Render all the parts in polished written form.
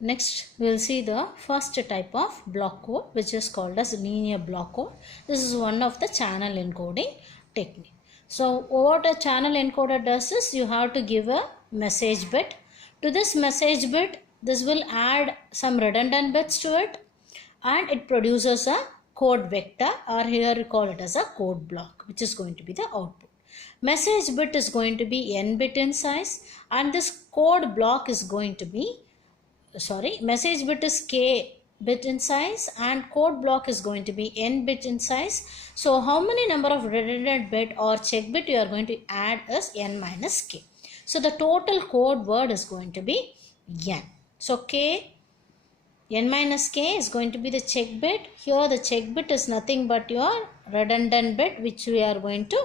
Next, we will see the first type of block code, which is called as linear block code. This is one of the channel encoding technique. So what a channel encoder does is you have to give a message bit. To this message bit, this will add some redundant bits to it, and it produces a code vector, or here we call it as a code block, which is going to be the output. Message bit is going to be n bit in size, and this code block is going to be message bit is k bit in size, and code block is going to be n bit in size. So how many number of redundant bit or check bit you are going to add is n minus k. So the total code word is going to be n. So n minus k is going to be the check bit. Here the check bit is nothing but your redundant bit, which we are going to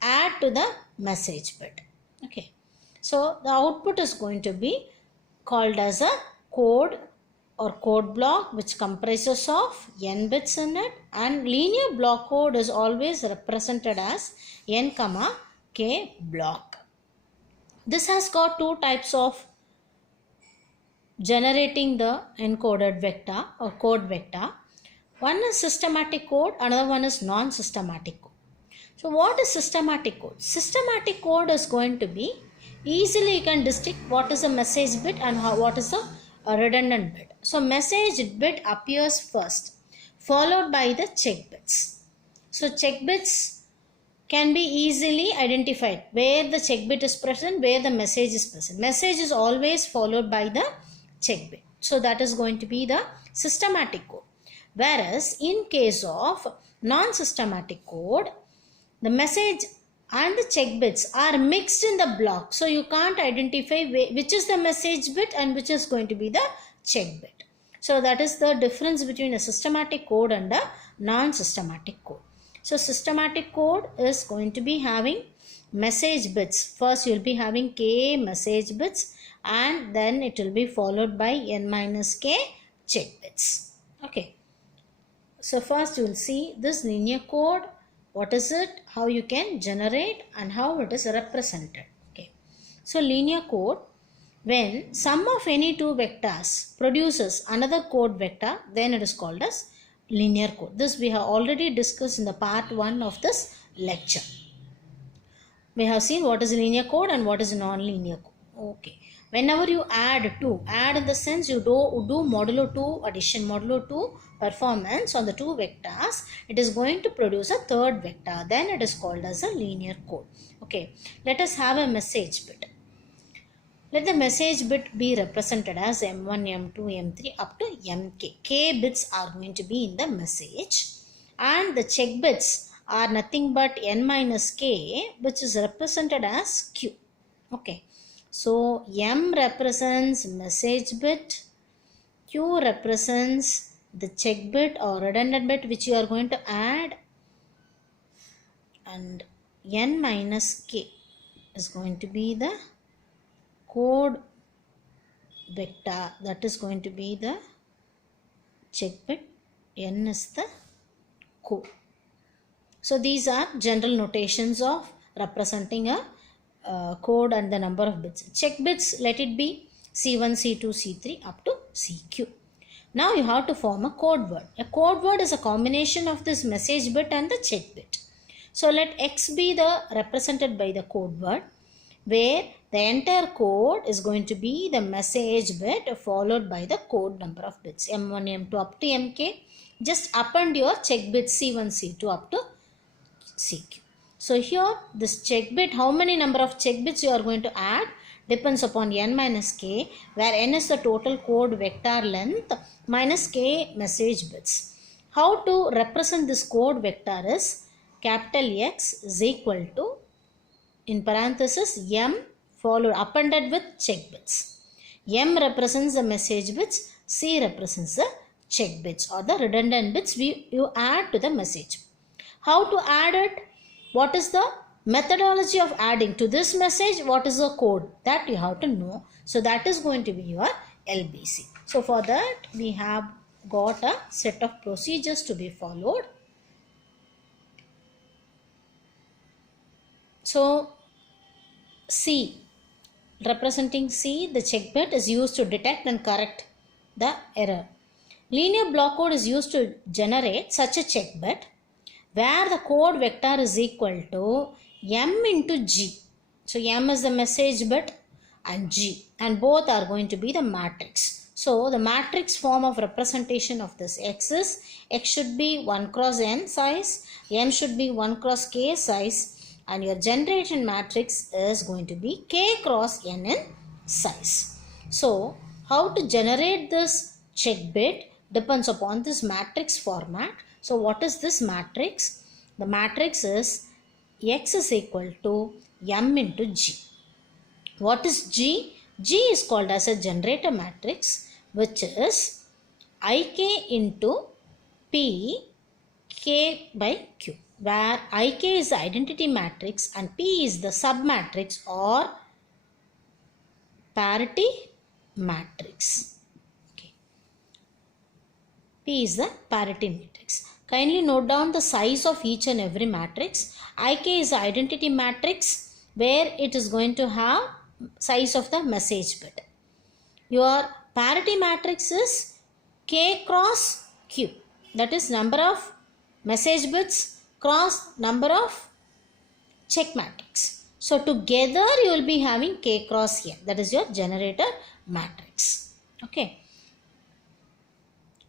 add to the message bit. Okay. So the output is going to be called as a code or code block, which comprises of n bits in it, and linear block code is always represented as n comma k block. This has got two types of generating the encoded vector or code vector. One is systematic code, another one is non-systematic code. So what is systematic code? Systematic code is going to be easily you can distinguish what is a message bit and what is a redundant bit. So message bit appears first, followed by the check bits. So check bits can be easily identified where the check bit is present, where the message is present. Message is always followed by the check bit. So that is going to be the systematic code. Whereas in case of non-systematic code, the message and the check bits are mixed in the block. So you can't identify which is the message bit and which is going to be the check bit. So that is the difference between a systematic code and a non-systematic code. So systematic code is going to be having message bits. First you will be having k message bits, and then it will be followed by n minus k check bits. Okay. So first you will see this linear code. What is it, how you can generate, and how it is represented. Okay. So linear code, when sum of any two vectors produces another code vector, then it is called as linear code. This we have already discussed in the part 1 of this lecture. We have seen what is linear code and what is non-linear code. Okay. Whenever you add in the sense you do modulo 2 addition, modulo 2 performance on the two vectors, it is going to produce a third vector. Then it is called as a linear code. Okay. Let us have a message bit. Let the message bit be represented as M1, M2, M3 up to MK. K bits are going to be in the message, and the check bits are nothing but n minus k, which is represented as Q. Okay. So M represents message bit, Q represents the check bit or redundant bit which you are going to add, and n minus k is going to be the code vector, that is going to be the check bit, n is the code. So these are general notations of representing a code and the number of bits. Check bits, let it be C1, C2, C3 up to CQ. Now you have to form a code word. A code word is a combination of this message bit and the check bit. So let X be the represented by the code word, where the entire code is going to be the message bit followed by the code number of bits M1, M2 up to MK. Just append your check bits C1, C2 up to CQ. So here this check bit, how many number of check bits you are going to add depends upon n minus k, where n is the total code vector length minus k message bits. How to represent this code vector is capital X is equal to, in parenthesis, M followed appended with check bits. M represents the message bits, C represents the check bits or the redundant bits you add to the message. How to add it? What is the methodology of adding to this message? What is the code? That you have to know. So that is going to be your LBC. So for that we have got a set of procedures to be followed. So C, representing C, the check bit is used to detect and correct the error. Linear block code is used to generate such a check bit where the code vector is equal to m into g. So m is the message bit and g, and both are going to be the matrix. So the matrix form of representation of this x is, x should be 1 cross n size, m should be 1 cross k size, and your generation matrix is going to be k cross n in size. So how to generate this check bit depends upon this matrix format. So what is this matrix? The matrix is x is equal to m into g. What is G? G is called as a generator matrix, which is Ik into P K by Q, where Ik is the identity matrix and P is the submatrix or parity matrix. Okay. P is the parity matrix. Kindly note down the size of each and every matrix. Ik is the identity matrix where it is going to have size of the message bit. Your parity matrix is K cross Q, that is number of message bits cross number of check matrix. So together you will be having K cross N, that is your generator matrix. Okay.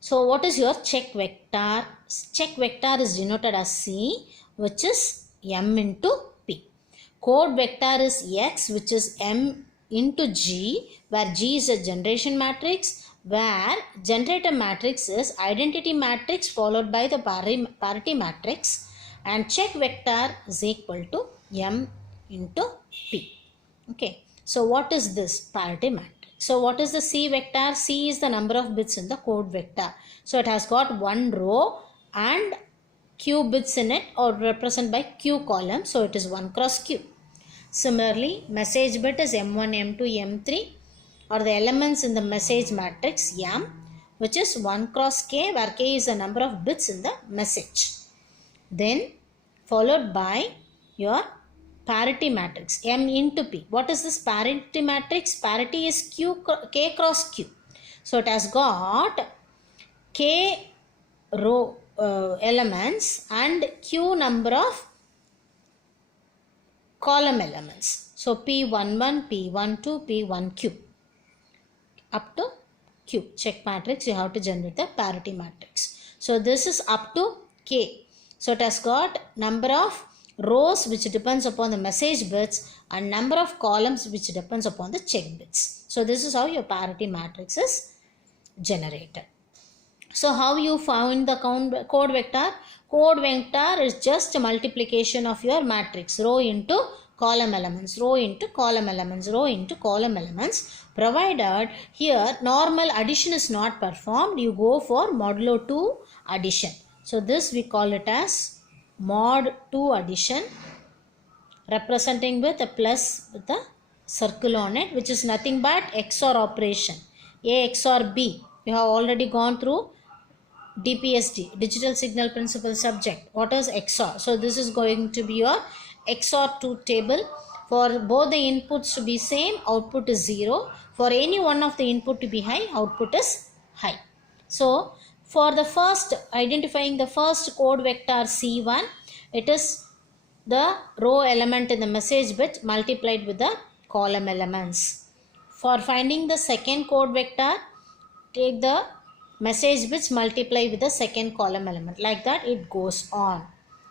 So what is your check vector? Check vector is denoted as C, which is m into P. Code vector is X, which is m into G, where G is a generation matrix, where generator matrix is identity matrix followed by the parity matrix, and check vector is equal to m into P. Okay. So what is this parity matrix? So what is the C vector? C is the number of bits in the code vector. So it has got one row and Q bits in it, or represented by Q column. So it is 1 cross Q. Similarly, message bit is M1, M2, M3, or the elements in the message matrix M, which is 1 cross K, where K is the number of bits in the message. Then followed by your parity matrix M into P. What is this parity matrix? Parity is K cross Q. So it has got K row elements and Q number of column elements. So P11, P12, P1Q up to Q. Check matrix, you have to generate the parity matrix. So this is up to K. So it has got number of rows which depends upon the message bits and number of columns which depends upon the check bits. So this is how your parity matrix is generated. So how you found the code vector? Code vector is just a multiplication of your matrix, row into column elements, row into column elements, row into column elements, provided here normal addition is not performed, you go for modulo 2 addition. So this we call it as mod 2 addition, representing with a plus with a circle on it, which is nothing but XOR operation. A XOR B. We have already gone through DPSD, Digital Signal Principle subject. What is XOR? So this is going to be your XOR truth table. For both the inputs to be same, output is 0. For any one of the input to be high, output is high. So for the first, identifying the first code vector C1, it is the row element in the message bit multiplied with the column elements. For finding the second code vector, take the message bits multiply with the second column element. Like that it goes on.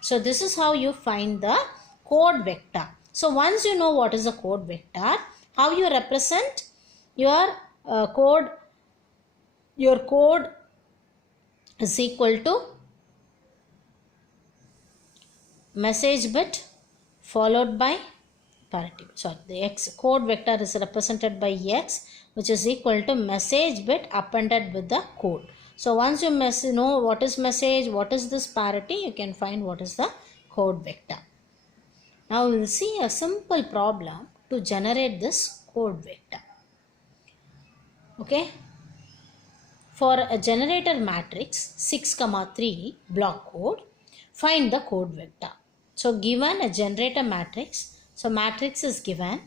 So this is how you find the code vector. So once you know what is a code vector, how you represent your code is equal to message bit followed by parity. Sorry, the X code vector is represented by X, which is equal to message bit appended with the code. So once you know what is message, what is this parity, you can find what is the code vector. Now we will see a simple problem to generate this code vector. Okay. For a generator matrix 6,3 block code, find the code vector. So given a generator matrix, so matrix is given,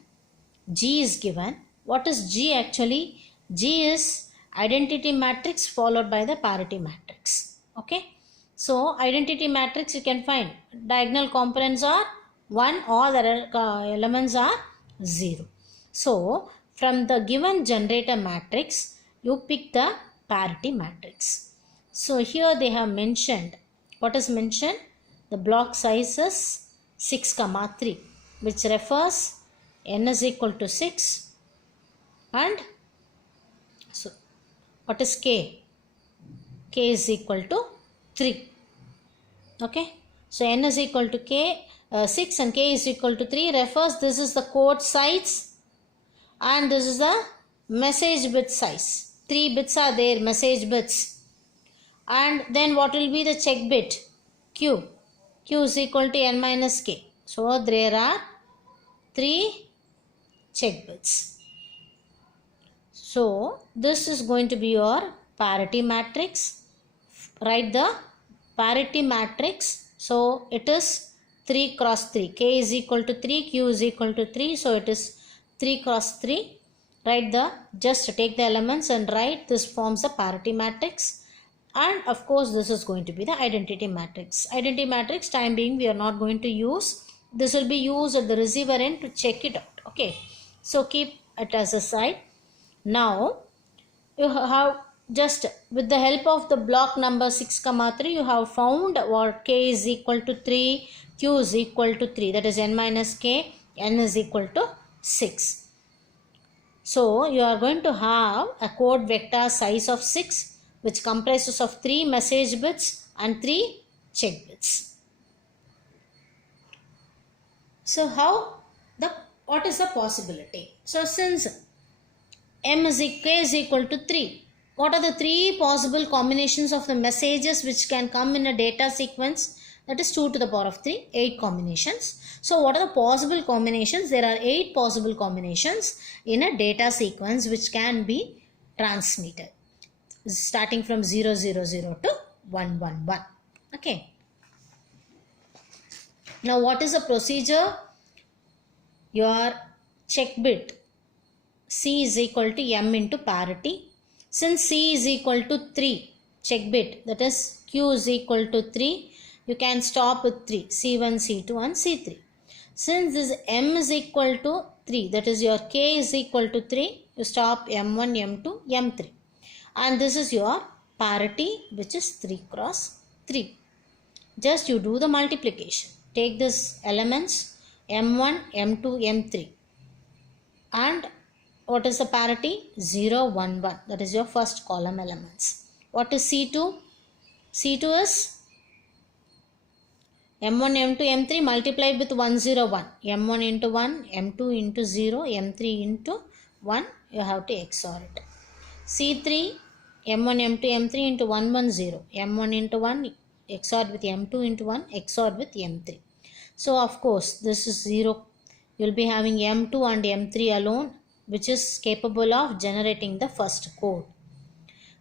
G is given. What is G actually? G is identity matrix followed by the parity matrix. Okay. So identity matrix you can find diagonal components are 1, all the elements are 0. So from the given generator matrix you pick the parity matrix. So here they have mentioned, what is mentioned? The block size is 6, 3, which refers n is equal to 6 and so what is k? K is equal to 3. Okay. So n is equal to k 6 and k is equal to 3 refers this is the code size and this is the message bit size. 3 bits are there, message bits. And then what will be the check bit? Q. Q is equal to n minus k. So there are 3 check bits. So this is going to be your parity matrix. Write the parity matrix. So it is 3 cross 3. K is equal to 3, Q is equal to 3. So it is 3 cross 3. Write just take the elements and write this forms a parity matrix. And of course this is going to be the identity matrix. Identity matrix time being we are not going to use. This will be used at the receiver end to check it out. Okay. So keep it as a side. Now you have just with the help of the block number 6, 3 you have found what k is equal to 3, q is equal to 3, that is n minus k, n is equal to 6. So you are going to have a code vector size of 6 which comprises of 3 message bits and 3 check bits. So what is the possibility? So since k is equal to 3, what are the 3 possible combinations of the messages which can come in a data sequence? That is 2 to the power of 3, 8 combinations. So what are the possible combinations? There are 8 possible combinations in a data sequence which can be transmitted starting from 000 to 111. Okay. Now what is the procedure? Your check bit C is equal to M into parity. Since C is equal to 3, check bit, that is Q is equal to 3, you can stop with 3, C1, C2 and C3. Since this M is equal to 3, that is your K is equal to 3, you stop M1, M2, M3. And this is your parity which is 3 cross 3. Just you do the multiplication. Take this elements M1, M2, M3 and what is the parity? 0, 1, 1. That is your first column elements. What is C2? C2 is M1, M2, M3 multiplied with 1, 0, 1. M1 into 1, M2 into 0, M3 into 1. You have to XOR it. C3, M1, M2, M3 into 1, 1, 0. M1 into 1 XOR with M2 into 1, XOR with M3. So of course this is 0. You will be having M2 and M3 alone, which is capable of generating the first code.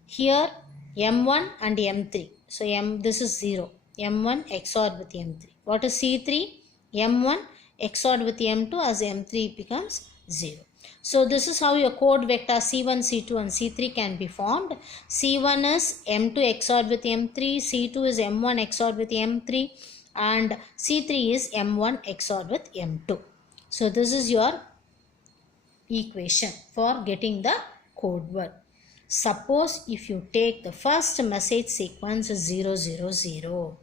Here M1 and M3. So this is 0. M1 XOR with M3. What is C3? M1 XOR with M2 as M3 becomes 0. So this is how your code vector C1, C2 and C3 can be formed. C1 is M2 XOR with M3, C2 is M1 XOR with M3 and C3 is M1 XOR with M2. So this is your equation for getting the code word. Suppose if you take the first message sequence is 0, 0, 0.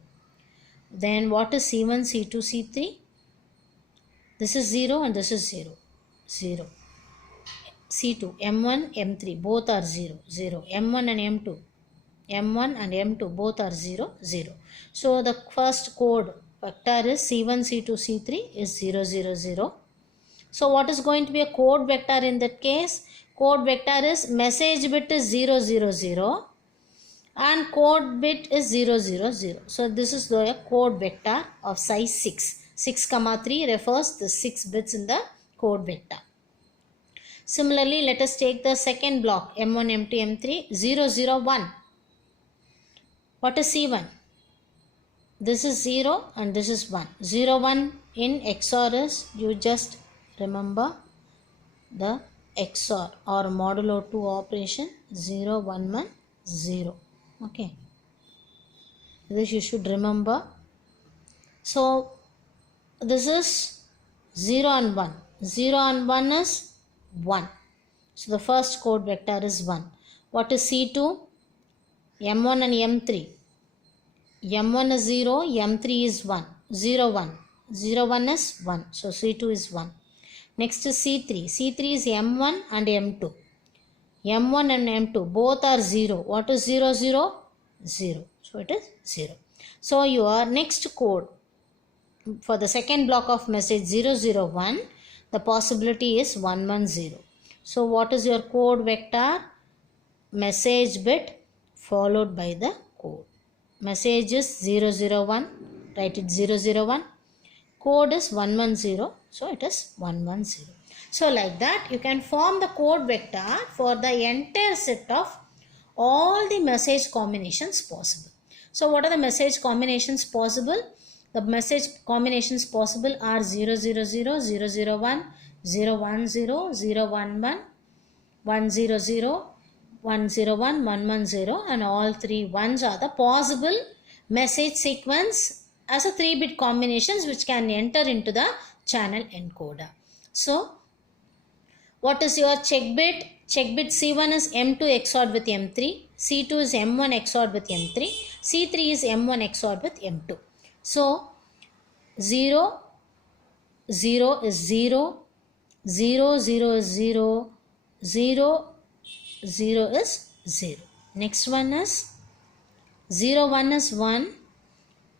Then what is C1, C2, C3? This is 0 and this is 0, 0. C2, M1, M3 both are 0, 0. M1 and M2 both are 0, 0. So the first code vector is C1, C2, C3 is 0, 0, 0. So what is going to be a code vector in that case? Code vector is message bit is 0, 0, 0 and code bit is 0, 0, 0. So this is the code vector of size 6. 6, 3 refers the 6 bits in the code vector. Similarly, let us take the second block M1, M2, M3, 0, 0, 1. What is C1? This is 0 and this is 1. 0, 1 in XOR is, you just remember the XOR or modulo 2 operation 0 1 1 0. Okay, this you should remember. So this is 0 and 1. 0 and 1 is 1. So the first code vector is 1. What is C2? M1 and M3. M1 is 0, M3 is 1. 0 1. 0 1 is 1. So C2 is 1. Next is C3. C3 is M1 and M2. M1 and M2 both are 0. What is 0 0? 0. So it is 0. So your next code for the second block of message 001, the possibility is 110. So what is your code vector? Message bit followed by the code. Message is 001, write it 001. Code is 110, so it is 110. So like that you can form the code vector for the entire set of all the message combinations possible. So what are the message combinations possible? The message combinations possible are 000, 001, 010, 011, 100, 101, 110, and all three ones are the possible message sequence as a 3-bit combinations which can enter into the channel encoder. So what is your check bit? Check bit C1 is M2 XORed with M3, C2 is M1 XORed with M3, C3 is M1 XORed with M2. So 0, 0 is 0, 0, 0 is 0, 0, 0 is 0. Next one is 0, 1 is 1,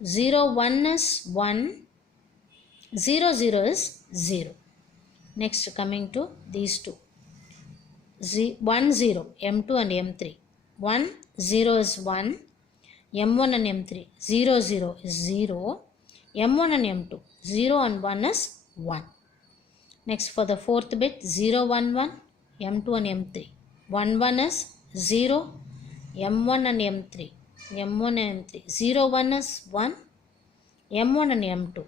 0, 1 is 1, 0, 0 is 0. Next coming to these two. 1, 0, M2 and M3. 1, 0 is 1, M1 and M3. 0, 0 is 0, M1 and M2. 0 and 1 is 1. Next for the fourth bit 0, 1, 1, M2 and M3. 1, 1 is 0, M1 and M3. M1 and M3. 0, 1 is 1, M1 and M2.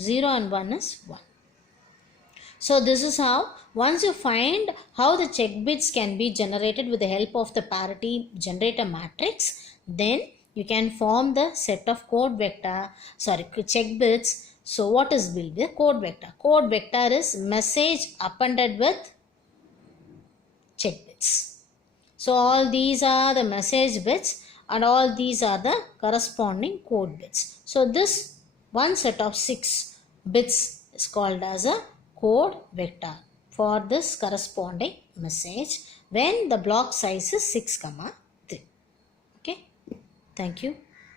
0 and 1 is 1. So this is how, once you find how the check bits can be generated with the help of the parity generator matrix, then you can form the set of check bits. So what will be the code vector? Code vector is message appended with check bits. So all these are the message bits and all these are the corresponding code bits. So this one set of 6 bits is called as a code vector for this corresponding message when the block size is 6, 3. Okay. Thank you.